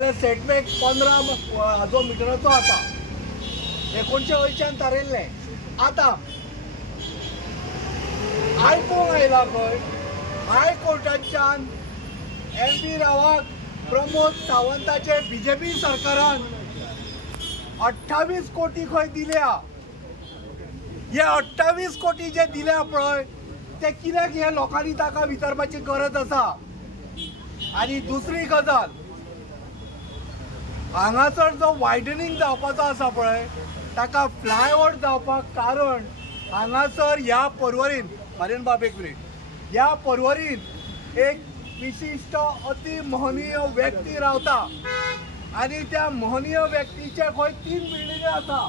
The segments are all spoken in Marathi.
सेटबॅक 15 जो मिटराचो आता 1980 थारिल्ले आता आयकूंक आयला खंय हायकोर्टाच्यान MP रावाक प्रमोद सावंताचे BJP सरकारान 28 कोटी खंय दिल्या। हे 28 कोटी जे दिल्या पळय ते कित्याक हे लोकांनी ताका विचारपाची गरज आसा। आणि दुसरी गजाल हांगासर जो वायडनिंग जावपाचो आसा पळय ताका फ्लायओव्हर जावपाक कारण हांगासर ह्या पर्वरीन मारेन बाब एक मिनिट ह्या पर्वरीन एक विशिष्ट अति महनीय व्यक्ती रावता आणि त्या महनीय व्यक्तीचे खंय 3 बिल्डिंगे आसा।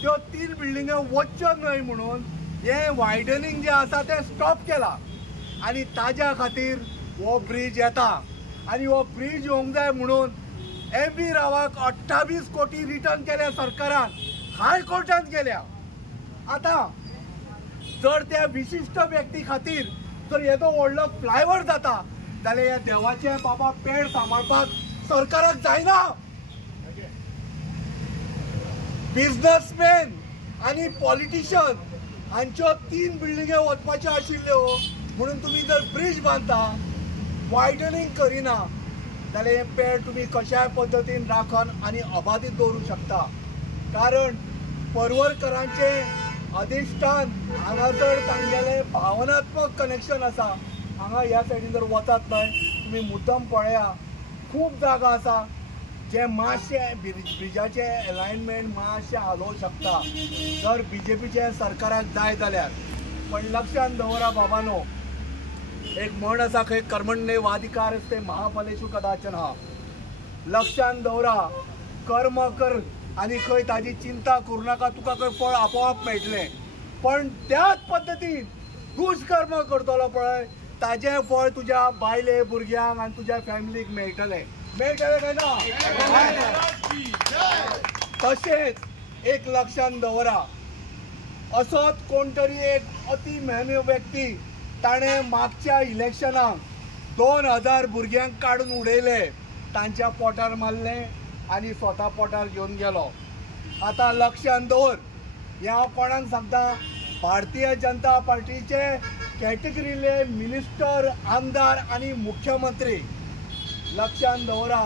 त्यो 3 बिल्डिंगे वच्च्यो न्हय म्हणून हे वायडनिंग जे आसा ते स्टॉप केला आणि ताज्या खातीर हो ब्रिज येता आणि हो ब्रिज येवंक जाय म्हणून MP रावाक 28 कोटी रिटर्न केल्या सरकारान हायकोर्टात गेल्या। आता जर त्या विशिष्ट व्यक्ती खातीर जर येदो व्हडलो फ्लायओव्हर जाता जाल्यार ह्या देवाचे बाबा पेड सांबाळपाक सरकाराक जायना। बिझनेसमॅन आणि पॉलिटिशियन हांच्यो 3 बिल्डिंगे वचपाच्यो आशिल्ल्यो म्हणून तुम्ही जर ब्रिज बांदता वायडनिंग करिना जाल्यार हे पेड तुम्ही कशाय पद्दतीन राखून आणि अबाधित दवरूंक शकता। कारण पर्वरकरांचे अधिष्ठान हांगासर तांगेले भावनात्मक कनेक्शन आसा। हांगा ह्या सायडीन जर वतात न्हय तुम्ही मुद्दम पळया खूब जागा आसा जे मातशे ब्रिजाचे अलायनमेंट मातशे हालोवंक शकता जर BJPचे सरकाराक जाय जाल्यार। पण लक्षात दवरा बाबानो एक म्हण आसा खंय कर्मण्येवाधिकार असते महाफलेषु कदाचन हा। लक्षात दवरा कर्म कर आणि खंय ताजी चिंता करू नाका तुका खंय फळ आपोआप मेळटले। पण त्याच पद्दतीन दुष्कर्म करतलो पळय ताजें फळ तुज्या बायले भुरग्यांक आनी तुज्या फॅमिलीक मेळटले काय ना। तशेंच एक लक्षात दवरा असोच कोण तरी एक अति मेहनती व्यक्ती ताणे मागच्या इलेक्शनाक 2000 भुरग्यांक काढून उडयले तांच्या पोटार मारले आणि स्वता पोटार घेवन गेलो। आता लक्षात दवर हे हांव कोणाक सांगता भारतीय जनता पार्टीचे कॅटेगरीले मिनिस्टर आमदार आणि मुख्यमंत्री लक्षात दवरा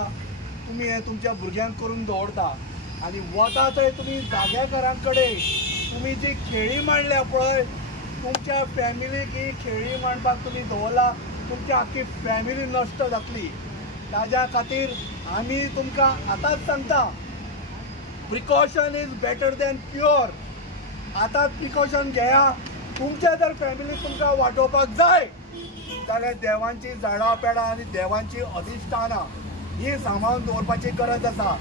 तुम्ही हे तुमच्या भुरग्यांक करून दवरता आणि वता थंय तुम्ही जाग्याकारांकडे तुम्ही जी खेळी मांडल्या पळय तुमच्या फॅमिलीक ही खेळी मांडपाक तुम्ही दवरला तुमची आख्खी फॅमिली नश्ट जातली। ताज्या खातीर आमी तुमकां आतांच सांगता precaution is better than cure. आतांच प्रिकॉशन घेया। तुमच्या जर फॅमिलीक तुमकां वाटोवपाक जाय जाल्यार देवांची झाडां पेडां आनी देवांची अधिष्ठानां ही सांबाळून दवरपाची गरज आसा।